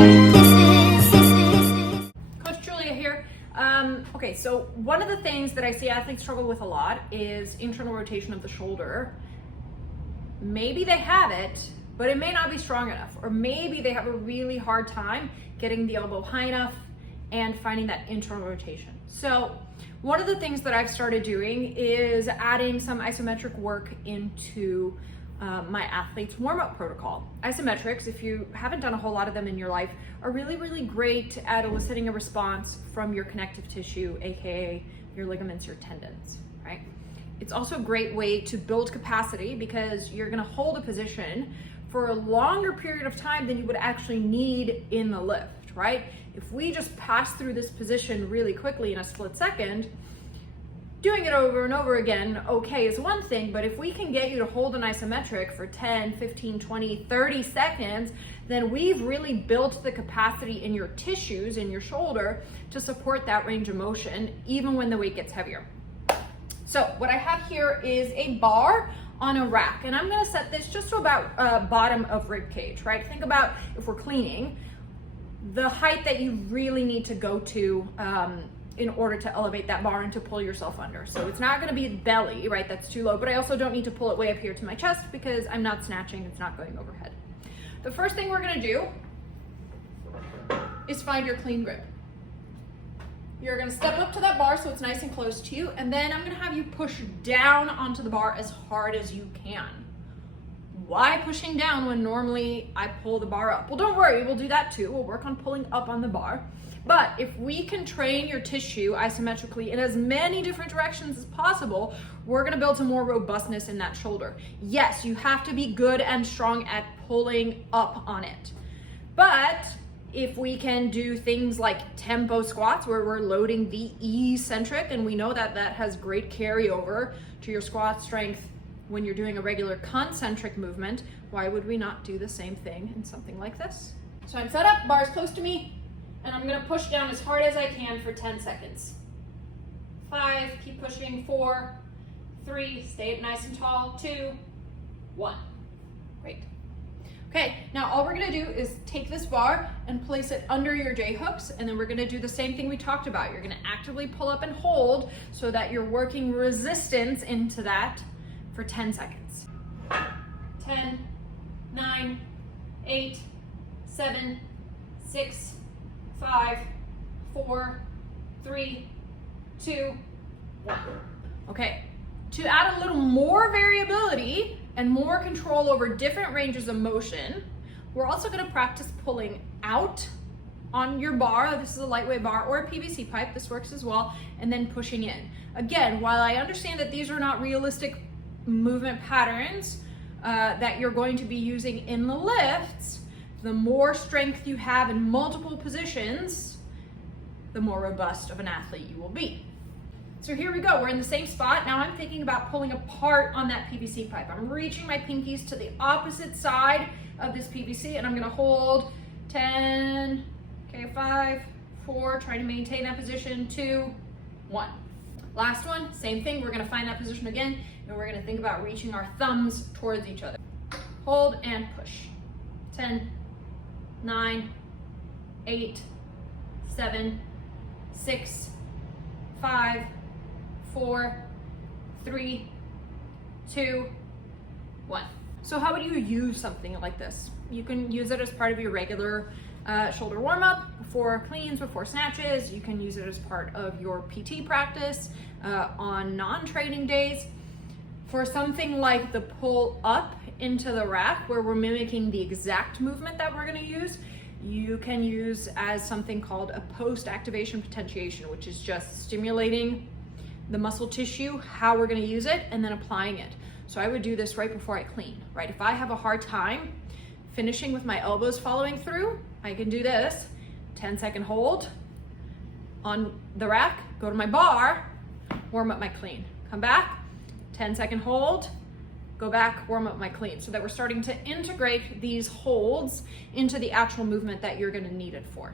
Coach Julia here. Okay, so one of the things that I see athletes struggle with a lot is internal rotation of the shoulder. Maybe they have it, but it may not be strong enough, or maybe they have a really hard time getting the elbow high enough and finding that internal rotation. So one of the things that I've started doing is adding some isometric work into my athletes' warm-up protocol. Isometrics, if you haven't done a whole lot of them in your life, are really, really great at eliciting a response from your connective tissue, aka your ligaments, your tendons, right? It's also a great way to build capacity because you're gonna hold a position for a longer period of time than you would actually need in the lift, right? If we just pass through this position really quickly in a split second, doing it over and over again, okay, is one thing, but if we can get you to hold an isometric for 10, 15, 20, 30 seconds, then we've really built the capacity in your tissues, in your shoulder, to support that range of motion, even when the weight gets heavier. So what I have here is a bar on a rack, and I'm gonna set this just to about bottom of rib cage, right? Think about if we're cleaning, the height that you really need to go to in order to elevate that bar and to pull yourself under. So it's not gonna be belly, right? That's too low, but I also don't need to pull it way up here to my chest because I'm not snatching, it's not going overhead. The first thing we're gonna do is find your clean grip. You're gonna step up to that bar so it's nice and close to you, and then I'm gonna have you push down onto the bar as hard as you can. Why pushing down when normally I pull the bar up? Well, don't worry, we'll do that too. We'll work on pulling up on the bar. But if we can train your tissue isometrically in as many different directions as possible, we're gonna build some more robustness in that shoulder. Yes, you have to be good and strong at pulling up on it. But if we can do things like tempo squats where we're loading the eccentric, and we know that that has great carryover to your squat strength when you're doing a regular concentric movement, why would we not do the same thing in something like this? So I'm set up, bar's close to me, and I'm gonna push down as hard as I can for 10 seconds. 5, keep pushing, 4, 3, stay up nice and tall, 2, 1. Great. Okay, now all we're gonna do is take this bar and place it under your J hooks, and then we're gonna do the same thing we talked about. You're gonna actively pull up and hold so that you're working resistance into that for 10 seconds. 10, 9, 8, 7, 6, 5, 4, 3, 2, 1. Okay, to add a little more variability and more control over different ranges of motion, we're also gonna practice pulling out on your bar. This is a lightweight bar or a PVC pipe, this works as well, and then pushing in. Again, while I understand that these are not realistic movement patterns that you're going to be using in the lifts, the more strength you have in multiple positions, the more robust of an athlete you will be. So here we go, we're in the same spot. Now I'm thinking about pulling apart on that PVC pipe. I'm reaching my pinkies to the opposite side of this PVC, and I'm gonna hold 10, okay, 5, 4, trying to maintain that position, 2, 1. Last one, same thing, we're gonna find that position again, and we're gonna think about reaching our thumbs towards each other. Hold and push. 10, 9, 8, 7, 6, 5, 4, 3, 2, 1. So how would you use something like this? You can use it as part of your regular shoulder warm-up, before cleans, before snatches. You can use it as part of your PT practice on non-training days. For something like the pull up into the rack, where we're mimicking the exact movement that we're gonna use, you can use as something called a post-activation potentiation, which is just stimulating the muscle tissue, how we're gonna use it, and then applying it. So I would do this right before I clean, right? If I have a hard time finishing with my elbows following through, I can do this, 10-second hold on the rack, go to my bar, warm up my clean, come back, 10-second hold, go back, warm up my clean, so that we're starting to integrate these holds into the actual movement that you're gonna need it for.